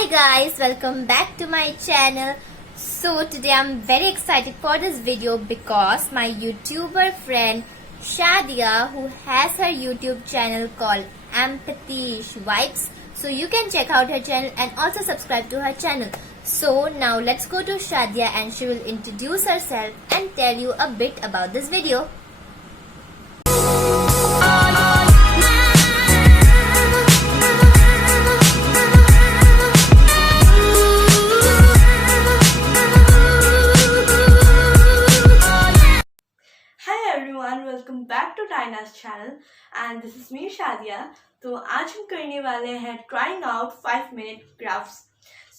Hi guys, welcome back to my channel. So today I'm very excited for this video because my YouTuber friend Shadia, who has her YouTube channel called Empathish Vibes, so you can check out her channel and also subscribe to her channel. So now let's go to Shadia and she will introduce herself and tell you a bit about this video. Welcome back to Tina's channel and this is me Shadia. तो आज हम करने वाले हैं trying out 5 minute crafts.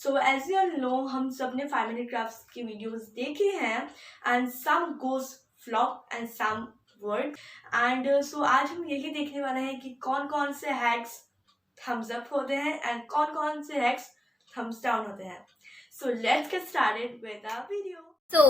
So as you all know, हम सब ने 5 minute crafts की वीडियोस देखी हैं and some goes flop and some work and so आज हम यही देखने वाले हैं कि कौन कौन से हैक्स थम्स अप होते हैं एंड कौन कौन से हैक्स थम्स डाउन होते हैं। So let's get started with the video. So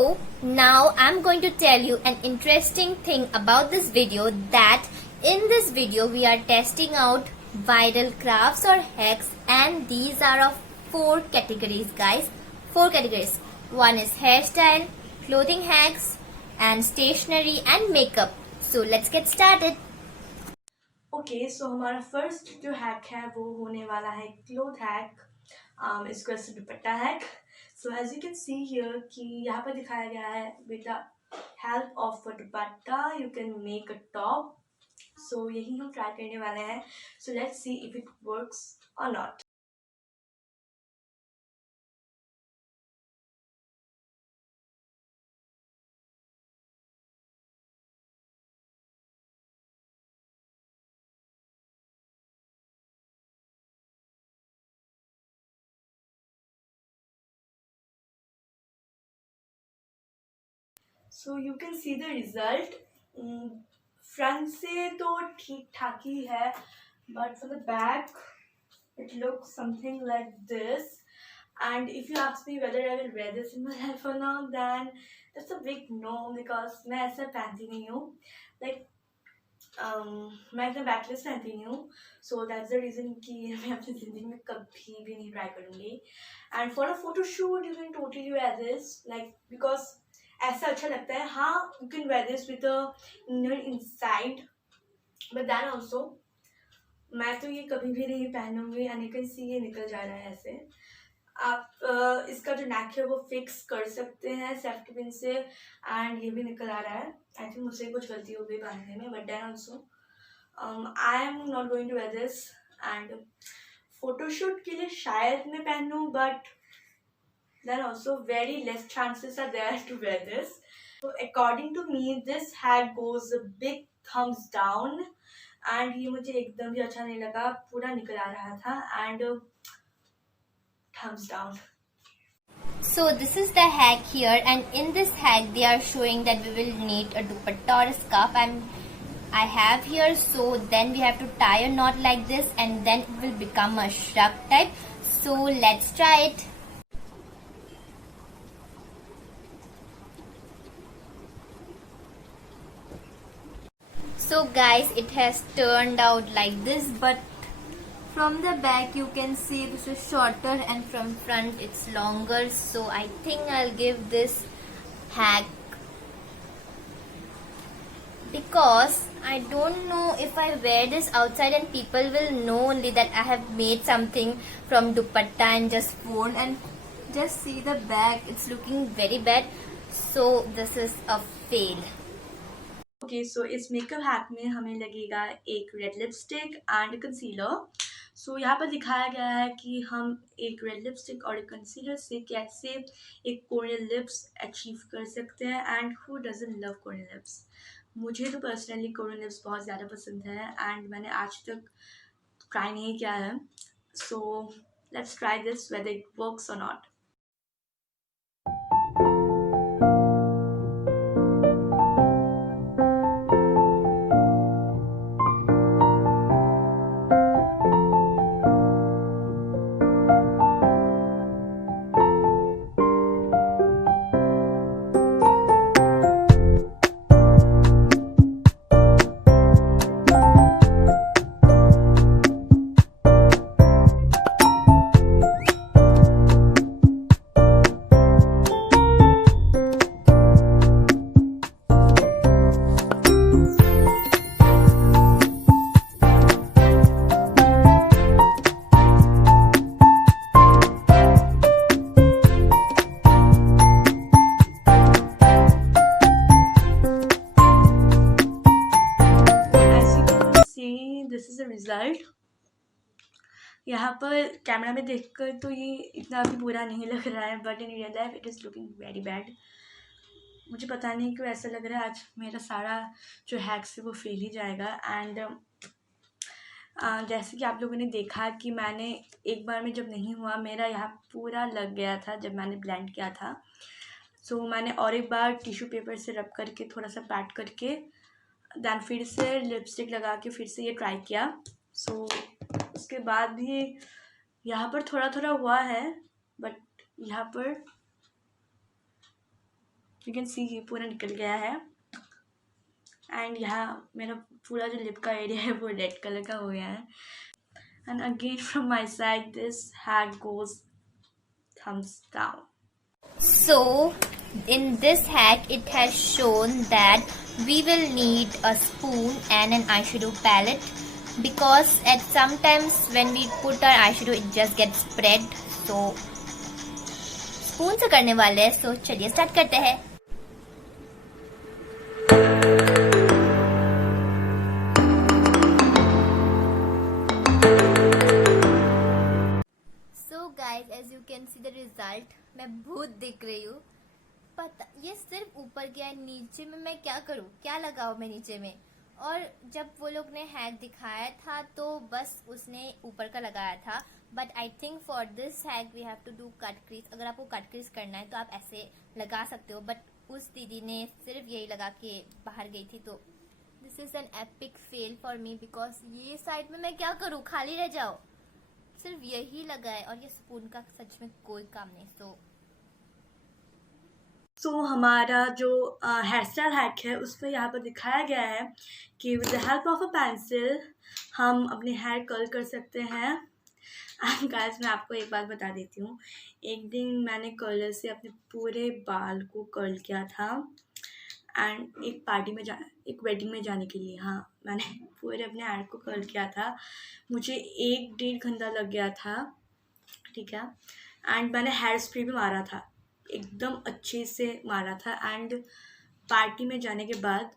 now I'm going to tell you an interesting thing about this video, that in this video we are testing out viral crafts or hacks, and these are of 4 categories guys. 4 categories. One is hairstyle, clothing hacks, and stationery and makeup. So let's get started. Okay, so हमारा first जो हैक है वो होने वाला है cloth hack. इसको ऐसे dupatta hack. So as you can see here कि यहाँ पर दिखाया गया है with the help of a dupatta you can make a top. So यही हम ट्राई करने वाले हैं। So let's see if it works और not. So you can see the result. Front से तो ठीक ठाक ही है, but for the back it looks something like this. And if you ask me whether I will wear this in my life or not, then that's a big no, because मैं ऐसा पहनती नहीं हूँ। like मैं इतना बैकलेस पहनती नहीं हूँ। सो दैट्स द रीज़न कि मैं अपनी ज़िंदगी में कभी भी नहीं ट्राई करूँगी। And for a photo shoot you can totally wear this, like because ऐसा अच्छा लगता है। हाँ, you can wear this with inner inside, but then also मैं तो ये कभी भी नहीं पहनूंगी। एंड यू कैन सी ये निकल जा रहा है ऐसे। आप इसका जो नेक है वो फिक्स कर सकते हैं सेफ्टी पिन से, एंड ये भी निकल आ रहा है। आई थिंक मुझसे कुछ गलती हो गई बांधने में, but then also I am not going to wear this. And photoshoot के लिए शायद मैं पहनूँ, but then also very less chances are there to wear this. So according to me this hack goes a big thumbs down, and ये मुझे एकदम भी अच्छा नहीं लगा, पूरा निकल आ रहा था, and thumbs down. So this is the hack here, and in this hack they are showing that we will need a dupatta or a scarf, and I have here. So then we have to tie a knot like this, and then it will become a shrug type. So let's try it. So guys, it has turned out like this, but from the back you can see this is shorter and from front it's longer. So I think I'll give this hack, because I don't know if I wear this outside and people will know only that I have made something from dupatta and just worn, and just see the back, it's looking very bad. So this is a fail. Okay, so इस makeup hack में हमें लगेगा एक red lipstick and concealer. So यहाँ पर दिखाया गया है कि हम एक रेड लिपस्टिक और एक कंसीलर से कैसे एक कोरियन लिप्स अचीव कर सकते हैं। And who doesn't love Korean lips. मुझे तो पर्सनली कोरियन लिप्स बहुत ज़्यादा पसंद है, एंड मैंने आज तक ट्राई नहीं किया है। So let's try this whether it works और नॉट। यहाँ पर कैमरा में देखकर तो ये इतना भी बुरा नहीं लग रहा है, but in real life it is looking very bad. मुझे पता नहीं क्यों ऐसा लग रहा है आज मेरा सारा जो हैक्स है वो फेल ही जाएगा। एंड जैसे कि आप लोगों ने देखा कि मैंने एक बार में जब नहीं हुआ, मेरा यहाँ पूरा लग गया था जब मैंने ब्लेंड किया था। सो मैंने और एक बार टिश्यू पेपर से रब करके थोड़ा सा पैट करके दैन फिर से लिपस्टिक लगा के फिर से ये ट्राई किया। सो उसके बाद भी यहाँ पर थोड़ा थोड़ा हुआ है, बट यहाँ पर यू कैन सी ये पूरा निकल गया है। एंड यहाँ मेरा पूरा जो लिप का एरिया है वो रेड कलर का हो गया है। And again from my side this hack goes thumbs down. So, in this hack, it has shown that we will need a spoon and an eyeshadow palette, because at sometimes when we put our eyeshadow, it just gets spread. So, spoon से करने वाले हैं. So, चलिए start करते हैं. Guys, as you can see the result, मैं भूत दिख रही हूँ. पता ये सिर्फ ऊपर गया है, नीचे में मैं क्या करूँ, क्या लगाऊँ मैं नीचे में. और जब वो लोग ने हैक दिखाया था तो बस उसने ऊपर का लगाया था. But I think for this hack we have to do cut crease. अगर आपको कट क्रीज करना है तो आप ऐसे लगा सकते हो, बट उस दीदी ने सिर्फ यही लगा के बाहर गई थी. तो this is an epic fail for me, because ये साइड में मैं क्या करूँ, खाली रह जाओ. सिर्फ यही लगा है और ये स्पून का सच में कोई काम नहीं. सो हमारा जो हेयर स्टाइल हैक है उसमें यहाँ पर दिखाया गया है कि with the help of a pencil हम अपने हेयर कर्ल कर सकते हैं. एंड गाइस मैं आपको एक बात बता देती हूँ, एक दिन मैंने कर्लर से अपने पूरे बाल को कर्ल किया था. एंड एक वेडिंग में जाने के लिए, हाँ, मैंने पूरे अपने हेयर को कर्ल किया था. मुझे 1-1.5 घंटा लग गया था, ठीक है. एंड मैंने हेयर स्प्रे भी मारा था, एकदम अच्छे से मारा था. एंड पार्टी में जाने के बाद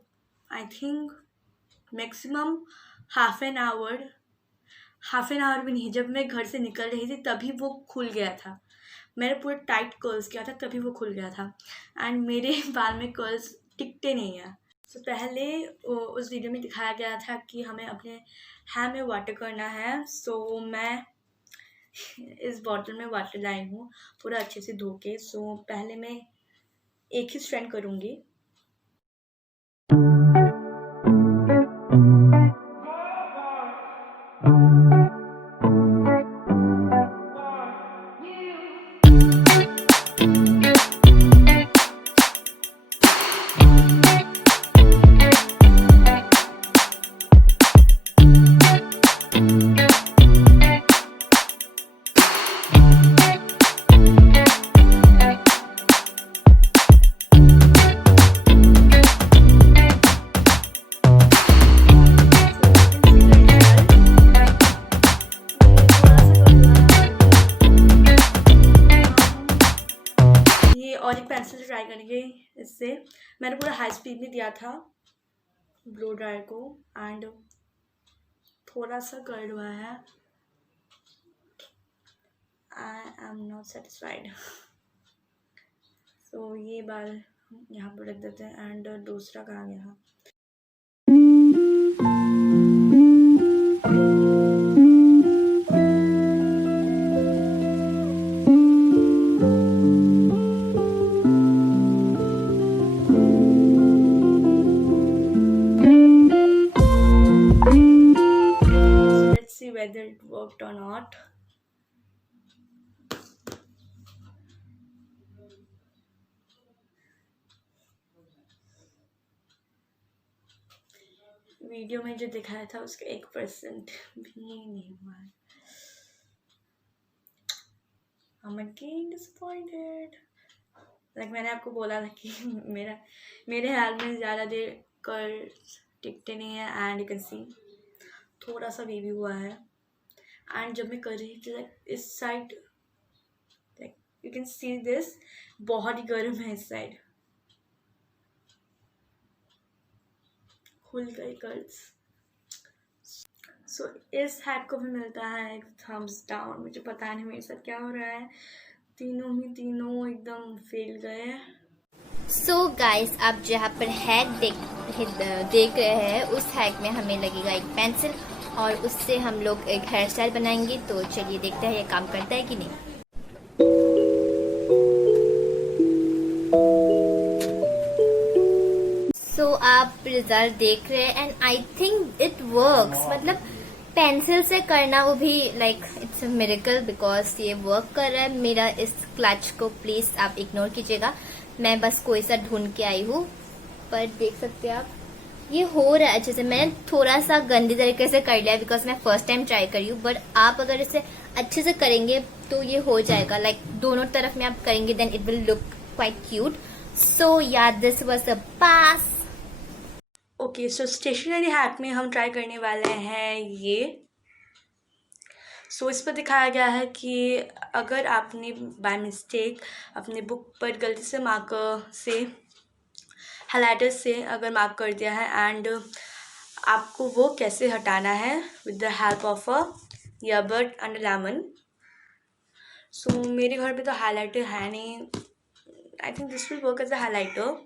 I think maximum half an hour भी नहीं, जब मैं घर से निकल रही थी तभी वो खुल गया था. मैंने पूरा टाइट कर्ल्स किया था तभी वो खुल गया था. एंड मेरे बाल में कर्ल्स टिकते नहीं हैं. तो पहले उस वीडियो में दिखाया गया था कि हमें अपने हेयर में वाटर करना है. सो मैं इस बॉटल में वाटर लाई हूँ पूरा अच्छे से धो के. सो पहले मैं एक ही स्ट्रैंड करूँगी. और एक पेंसिल से ट्राई करेंगे. इससे मैंने पूरा हाई स्पीड में दिया था ब्लो ड्रायर को. एंड थोड़ा सा कर्ल हुआ है. I am not satisfied. So ये बाल यहाँ पर रख देते हैं. एंड दूसरा कहाँ गया. Whether it worked or not. Video में जो दिखाया था उसका 1% भी नहीं हुआ है. I'm again disappointed. Like मैंने आपको बोला था कि मेरे हेयर में ज़्यादा देर कर्ल्स टिकते नहीं है. एंड यू कैन सी थोड़ा सा वेवी हुआ है. एंड जब मैं कर रही थी इस side, like you can see this, बहुत ही गर्म है इस साइड. खुल गए कर्ल्स. सो इस हैक को भी मिलता है एक थम्स डाउन। मुझे पता नहीं मेरे साथ क्या हो रहा है, तीनों एकदम फेल गए। सो गाइस, आप जहाँ पर हैक देख रहे हैं, उस हैक में हमें लगेगा एक पेंसिल और उससे हम लोग एक हेयर स्टाइल बनाएंगे। तो चलिए देखते हैं ये काम करता है कि नहीं। सो आप रिजल्ट देख रहे हैं and I think it works. मतलब पेंसिल से करना वो भी like it's a miracle, because ये वर्क कर रहा है। मेरा इस क्लच को प्लीज आप इग्नोर कीजिएगा, मैं बस कोई सा ढूंढ के आई हूँ। पर देख सकते हैं आप, ये हो रहा है अच्छे से। मैंने थोड़ा सा गंदी तरीके से कर लिया बिकॉज मैं फर्स्ट टाइम ट्राई करी हूँ, बट आप अगर इसे अच्छे से करेंगे तो ये हो जाएगा। लाइक दोनों तरफ में आप करेंगे then it will look quite cute. So या this was the pass. Okay, so stationery hack में हम ट्राई करने वाले हैं ये। सो इस पर दिखाया गया है कि अगर आपने बाय मिस्टेक अपने बुक पर गलती से मार्कर से, हाइलाइटर से अगर मार्क कर दिया है एंड आपको वो कैसे हटाना है with the help of a earbud and lemon. So मेरे घर पे तो हाइलाइटर है नहीं। I think this will work as a highlighter.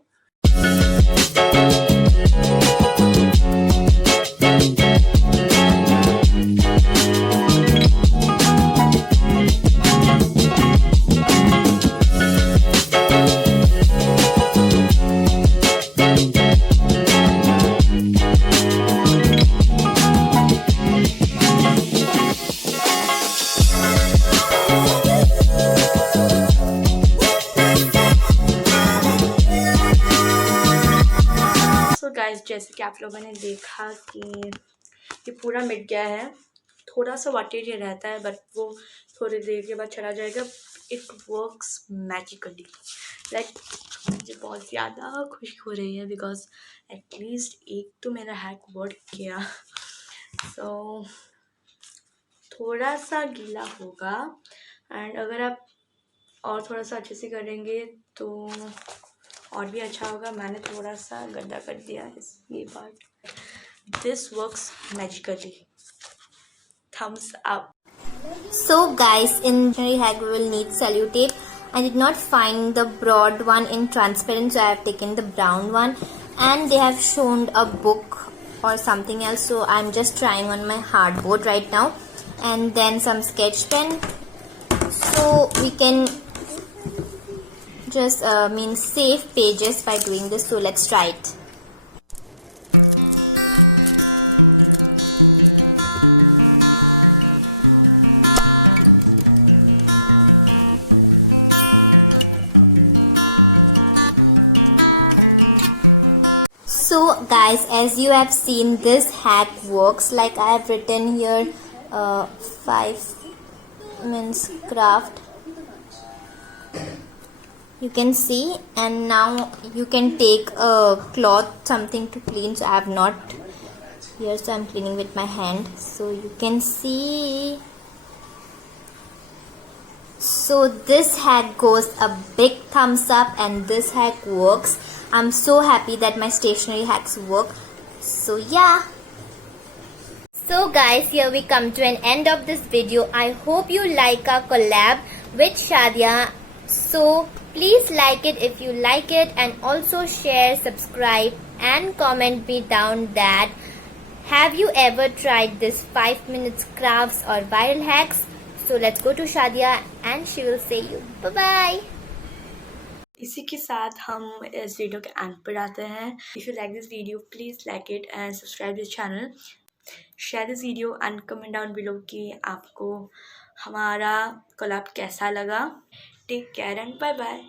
Guys, जैसे कि आप लोगों ने देखा कि ये पूरा मिट गया है। थोड़ा सा वाटेज रहता है बट वो थोड़ी देर के बाद चला जाएगा। It works magically. लाइक मुझे बहुत ज़्यादा खुशी हो रही है बिकॉज एटलीस्ट एक तो मेरा हैक वर्क किया। सो थोड़ा सा गीला होगा एंड अगर आप और थोड़ा सा अच्छे से करेंगे तो और भी अच्छा होगा। मैंने थोड़ा सा गंदा कर दिया है ये part. This works magically. Thumbs up. So guys, in stationery hack we will need sellotape. I did not find the broad one in transparent, so I have taken the brown one, and they have shown a book or something else, so I'm just trying on my hardboard right now, and then some sketch pen, so we can just save pages by doing this. So let's try it. So guys, as you have seen, this hack works. Like I have written here 5 means craft, you can see, and now you can take a cloth, something to clean. So I have not here, so I'm cleaning with my hand, so you can see. So this hack goes a big thumbs up, and this hack works. I'm so happy that my stationery hacks work. So yeah. So guys, here we come to an end of this video. I hope you like our collab with Shadia. So please like it if you like it, and also share, subscribe and comment me down that have you ever tried this 5 minutes crafts or viral hacks. So let's go to Shadia and she will say you bye bye. इसी के साथ हम इस वीडियो के एंड पर आते हैं। If you like this video please like it and subscribe this channel. Share this video and comment down below कि आपको हमारा कोलैब कैसा लगा। Take care and bye bye.